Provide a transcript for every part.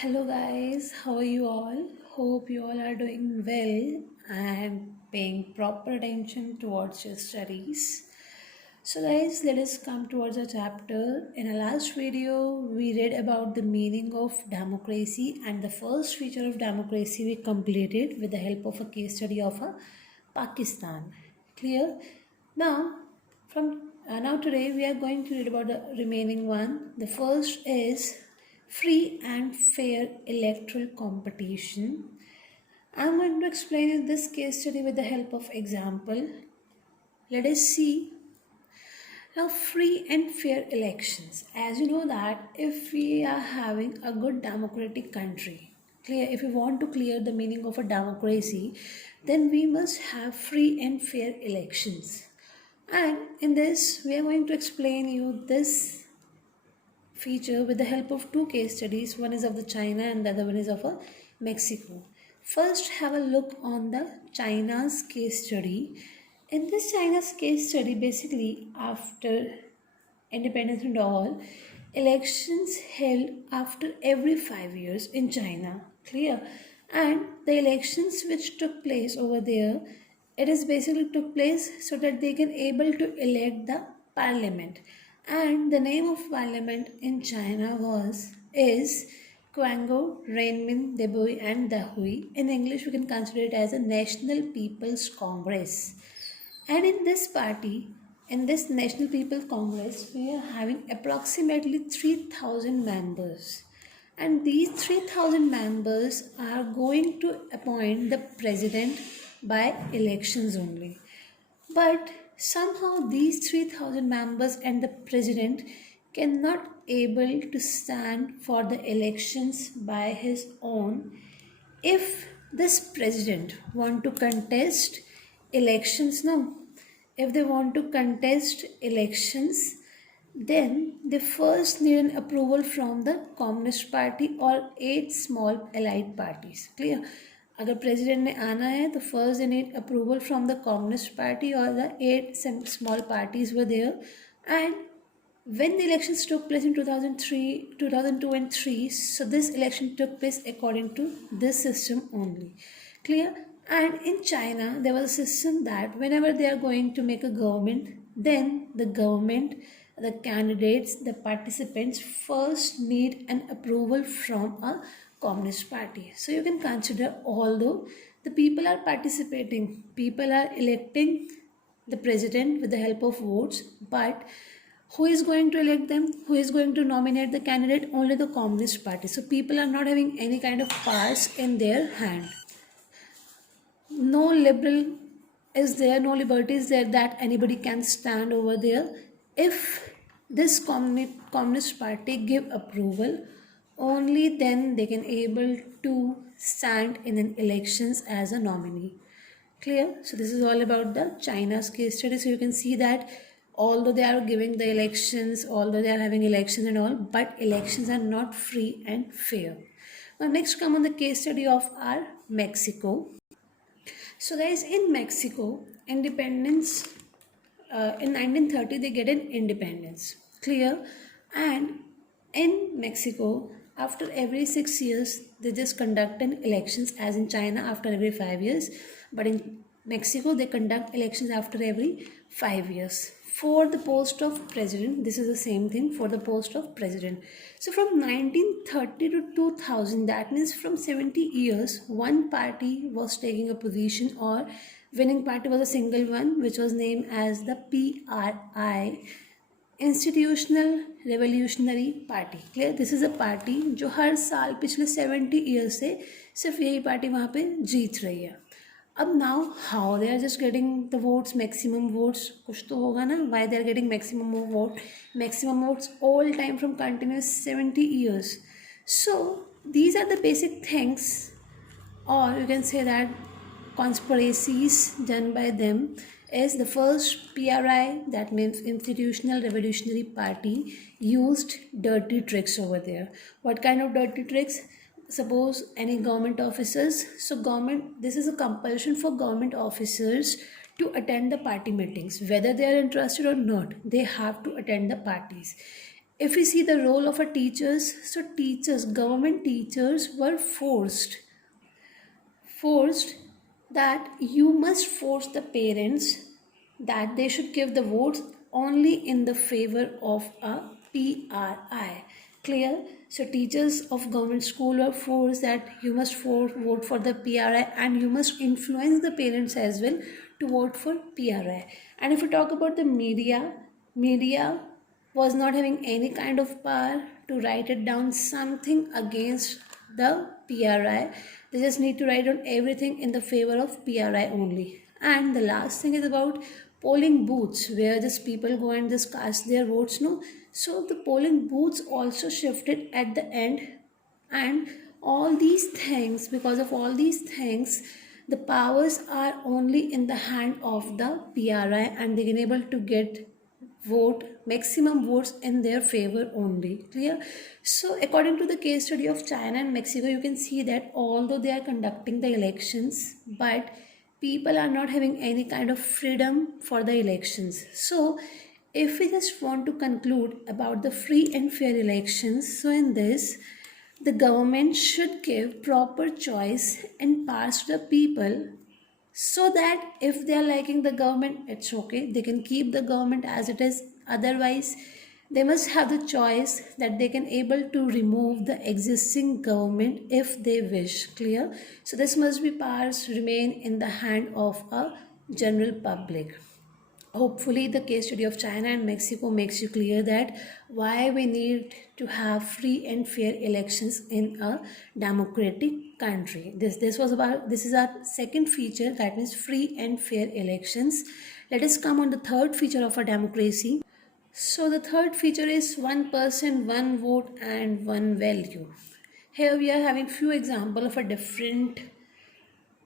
Hello guys, how are you all? Hope you all are doing well and paying proper attention towards your studies. So guys, let us come towards our chapter. In our last video, we read about the meaning of democracy and the first feature of democracy we completed with the help of a case study of a Pakistan. Clear? Now, now today we are going to read about the remaining one. The first is free and fair electoral competition. I'm going to explain you this case study with the help of example. Let us see now free and fair elections. As you know that if we are having a good democratic country, if we want to clear the meaning of a democracy, then we must have free and fair elections. And in this, we are going to explain you this feature with the help of two case studies. One is of the China and the other one is of a Mexico. First, have a look on the China's case study. In this China's case study, basically after independence and all, elections held after every 5 years in China. Clear? And the elections which took place over there, it is basically took place so that they can able to elect the parliament. And the name of parliament in China is Quango, Renmin, Debui and Dahui. In English, we can consider it as a National People's Congress. And in this National People's Congress, we are having approximately 3,000 members. And these 3,000 members are going to appoint the president by elections only. But somehow these 3,000 members and the president cannot able to stand for the elections by his own. If this president want to contest elections now, if they want to contest elections, then they first need an approval from the Communist Party or 8 small allied parties. Clear? अगर president ने आना है तो first they need approval from the Communist Party or the 8 small parties were there. And when the elections took place in 2003, 2002 and 3, so this election took place according to this system only. Clear? And in China, there was a system that whenever they are going to make a government, then the government, the candidates, the participants first need an approval from a Communist Party. So you can consider, although the people are participating, people are electing the president with the help of votes, but who is going to elect them? Who is going to nominate the candidate? Only the Communist Party. So people are not having any kind of powers in their hand. No liberal is there, no liberty is there that anybody can stand over there. If this Communist Party give approval, only then they can able to stand in an elections as a nominee. Clear? So this is all about the China's case study. So you can see that although they are giving the elections, although they are having elections and all, but elections are not free and fair. Now next come on the case study of our Mexico. So guys, in Mexico, independence, in 1930 they get an independence. Clear? And in Mexico, after every 6 years, they just conduct an elections, as in China after every 5 years. But in Mexico, they conduct elections after every 5 years. For the post of president, this is the same thing for the post of president. So from 1930 to 2000, that means from 70 years, one party was taking a position, or winning party was a single one, which was named as the PRI, institutional revolutionary party. Clear? This is a party जो हर साल पिछले 70 years से सिर्फ यही party वहाँ पे जीत रही है. अब now how they are just getting the votes, maximum votes, कुछ तो होगा ना, why they are getting maximum votes all time from continuous 70 years. So these are the basic things, or you can say that conspiracies done by them is the first PRI, that means Institutional Revolutionary Party, used dirty tricks over there. What kind of dirty tricks? Suppose any government officers, so this is a compulsion for government officers to attend the party meetings, whether they are interested or not, they have to attend the parties. If we see the role of a teachers, so teachers, government teachers were forced that you must force the parents that they should give the votes only in the favor of a PRI. Clear? So teachers of government school are forced that you must vote for the PRI, and you must influence the parents as well to vote for PRI. And if we talk about the media was not having any kind of power to write it down something against the PRI. They just need to write down everything in the favor of PRI only. And the last thing is about polling booths, where just people go and just cast their votes. No, so the polling booths also shifted at the end, and all these things, because of all these things, the powers are only in the hand of the PRI, and they can able to get vote maximum votes in their favor only. Clear? So according to the case study of China and Mexico, you can see that although they are conducting the elections, but people are not having any kind of freedom for the elections. So if we just want to conclude about the free and fair elections, so in this, the government should give proper choice and powers to the people, so that if they are liking the government, it's okay, they can keep the government as it is. Otherwise, they must have the choice that they can able to remove the existing government if they wish. Clear? So this must be powers remain in the hand of a general public. Hopefully the case study of China and Mexico makes you clear that why we need to have free and fair elections in a democratic country. This is our second feature, that means free and fair elections. Let us come on the third feature of a democracy. So the third feature is one person, one vote and one value. Here we are having few examples of a different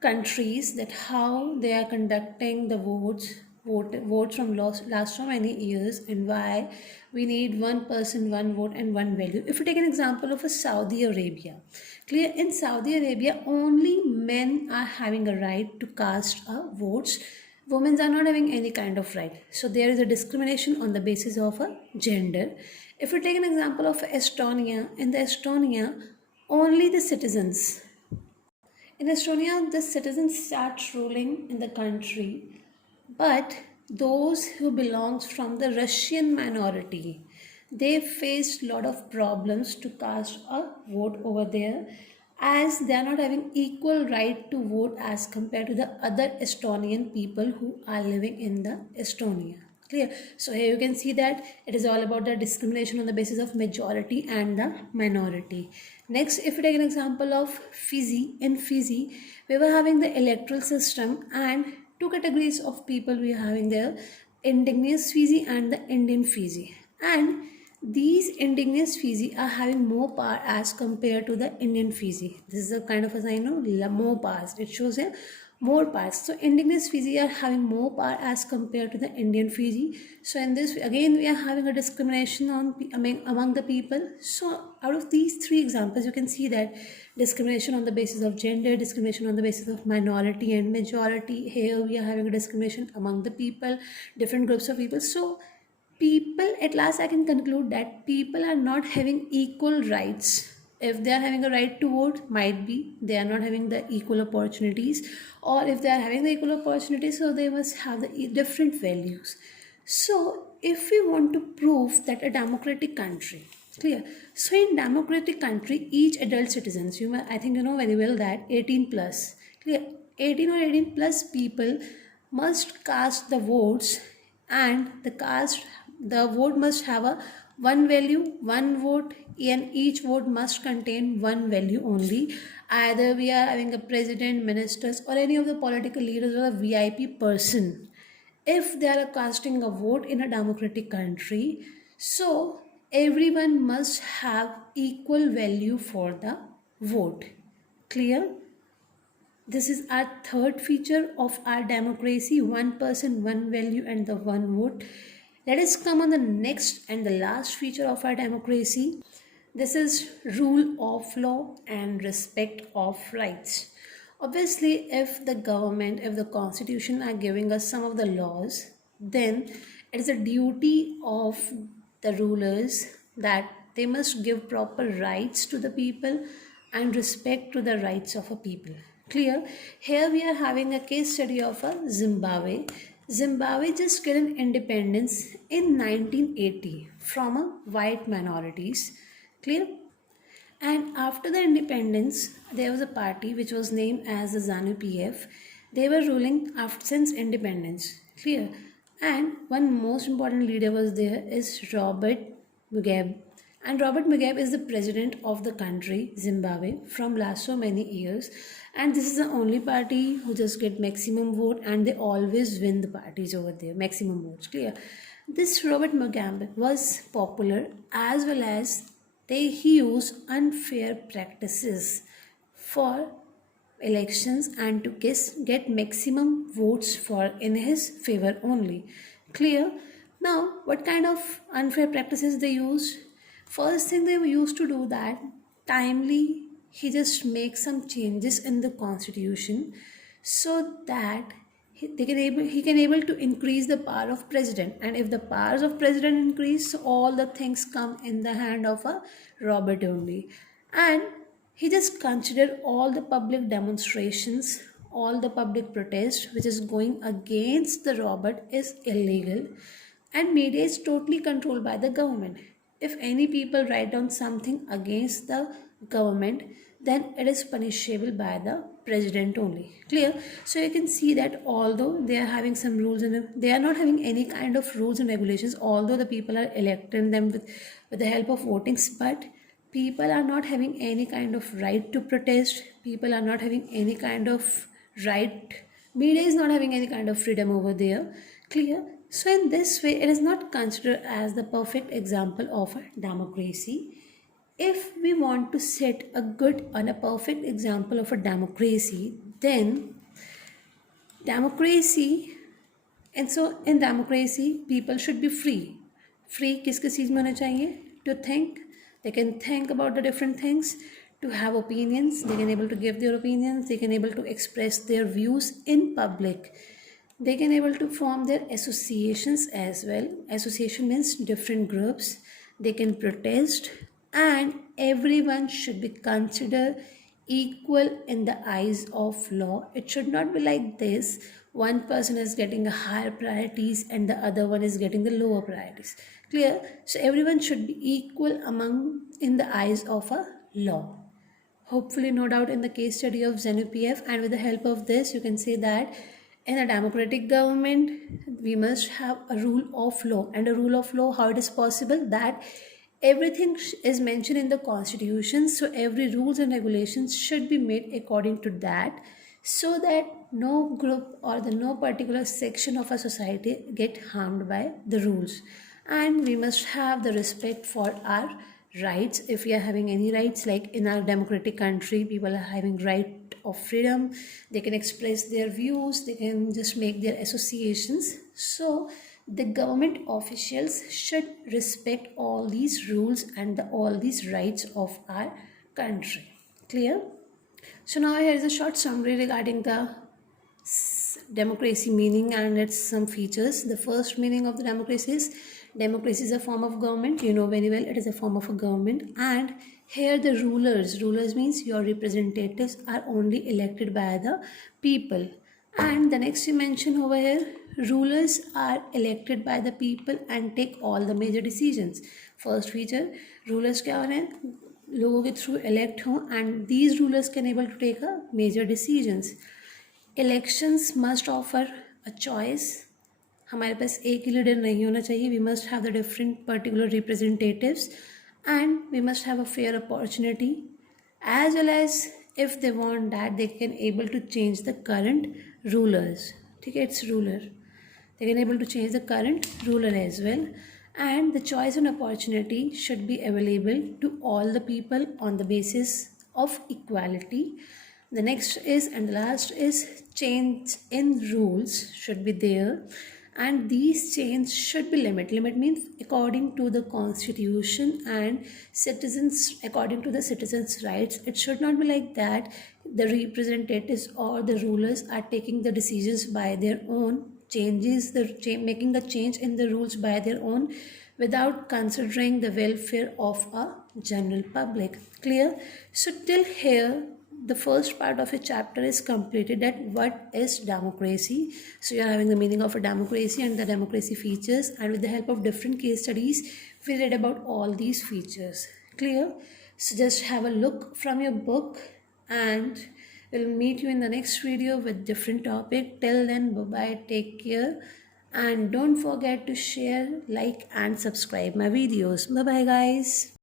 countries, that how they are conducting the votes from last so many years, and why we need one person, one vote and one value. If we take an example of a Saudi Arabia, clear, in Saudi Arabia only men are having a right to cast votes. Women are not having any kind of right. So there is a discrimination on the basis of a gender. If we take an example of Estonia, in the Estonia only the citizens, in Estonia, the citizens start ruling in the country, but those who belongs from the Russian minority, they faced lot of problems to cast a vote over there, as they are not having equal right to vote as compared to the other Estonian people who are living in the Estonia. Clear? So here you can see that it is all about the discrimination on the basis of majority and the minority. Next, if we take an example of Fiji, in Fiji we were having the electoral system, and two categories of people we are having there: indigenous Fiji and the Indian Fiji. And these indigenous Fiji are having more power as compared to the Indian Fiji. This is a kind of a sign of more powers. It shows here more powers. So indigenous Fiji are having more power as compared to the Indian Fiji. So in this, again, we are having a discrimination on among the people. So out of these three examples, you can see that discrimination on the basis of gender, discrimination on the basis of minority and majority. Here we are having a discrimination among the people, different groups of people. So people, at last I can conclude that people are not having equal rights. If they are having a right to vote, might be they are not having the equal opportunities, or if they are having the equal opportunities, so they must have the different values. So if we want to prove that a democratic country, clear, so in democratic country each adult citizens, I think you know very well that 18 plus, clear, 18 or 18 plus people must cast the votes, and the vote must have a one value, one vote, and each vote must contain one value only. Either we are having a president, ministers, or any of the political leaders, or a VIP person, if they are casting a vote in a democratic country, so everyone must have equal value for the vote. Clear? This is our third feature of our democracy: one person, one value, and the one vote. Let us come on the next and the last feature of our democracy. This is rule of law and respect of rights. Obviously, if the government, if the constitution are giving us some of the laws, then it is a duty of the rulers, that they must give proper rights to the people and respect to the rights of a people. Clear? Here we are having a case study of a Zimbabwe. Zimbabwe just get an independence in 1980 from a white minorities. Clear? And after the independence, there was a party which was named as the ZANU PF. They were ruling after since independence. Clear? And one most important leader was there is Robert Mugabe. And Robert Mugabe is the president of the country, Zimbabwe, from last so many years. And this is the only party who just get maximum vote and they always win the parties over there, maximum votes. Clear? This Robert Mugabe was popular as well as he used unfair practices for elections and to get maximum votes for in his favor only. Clear? Now, what kind of unfair practices they used? First thing they used to do that timely he just makes some changes in the constitution so that he can able to increase the power of president, and if the powers of president increase, so all the things come in the hand of a Robert only. And he just considered all the public demonstrations, all the public protest which is going against the Robert is illegal, and media is totally controlled by the government. If any people write down something against the government, then it is punishable by the president only. Clear? So you can see that although they are having some rules and they are not having any kind of rules and regulations, although the people are electing them with the help of votings, but people are not having any kind of right to protest. People are not having any kind of right. Media is not having any kind of freedom over there. Clear? So in this way, it is not considered as the perfect example of a democracy. If we want to set a good and a perfect example of a democracy, then democracy, and so in democracy, people should be free. Free किस किस चीज़ में होना चाहिए? To think. They can think about the different things, to have opinions. They can able to give their opinions. They can able to express their views in public. They can able to form their associations as well. Association means different groups. They can protest, and everyone should be considered equal in the eyes of law. It should not be like this: one person is getting a higher priorities and the other one is getting the lower priorities. Clear? So everyone should be equal among in the eyes of a law. Hopefully, no doubt, in the case study of ZANU-PF, and with the help of this, you can say that in a democratic government, we must have a rule of law. And a rule of law, how it is possible? That everything is mentioned in the constitution, so every rules and regulations should be made according to that, so that no group or the no particular section of a society get harmed by the rules. And we must have the respect for our rights. If we are having any rights, like in our democratic country, people are having right of freedom, they can express their views, they can just make their associations. So the government officials should respect all these rules and all these rights of our country. Clear? So now here is a short summary regarding the democracy meaning and its some features. The first meaning of the democracy is a form of government. You know very well, it is a form of a government. And here the rulers means your representatives are only elected by the people. And the next you mention over here, rulers are elected by the people and take all the major decisions. First feature, rulers क्या हो रहे हैं, लोगों के through elect हों, and these rulers can able to take a major decisions. Elections must offer a choice. हमारे पास एक ही leader नहीं होना चाहिए. We must have the different particular representatives, and we must have a fair opportunity, as well as if they want that they can able to change the current rulers. ठीक है, it's ruler. They can able to change the current ruler as well, and the choice and opportunity should be available to all the people on the basis of equality. The next is, and the last is, change in rules should be there, and these changes should be limit means according to the constitution and citizens, according to the citizens' rights. It should not be like that the representatives or the rulers are taking the decisions by their own, making the change in the rules by their own without considering the welfare of a general public. Clear? So till here, the first part of a chapter is completed, that what is democracy. So you are having the meaning of a democracy and the democracy features, and with the help of different case studies we read about all these features. Clear? So just have a look from your book, and we'll meet you in the next video with different topic. Till then, bye bye, take care, and don't forget to share, like and subscribe my videos. Bye bye guys.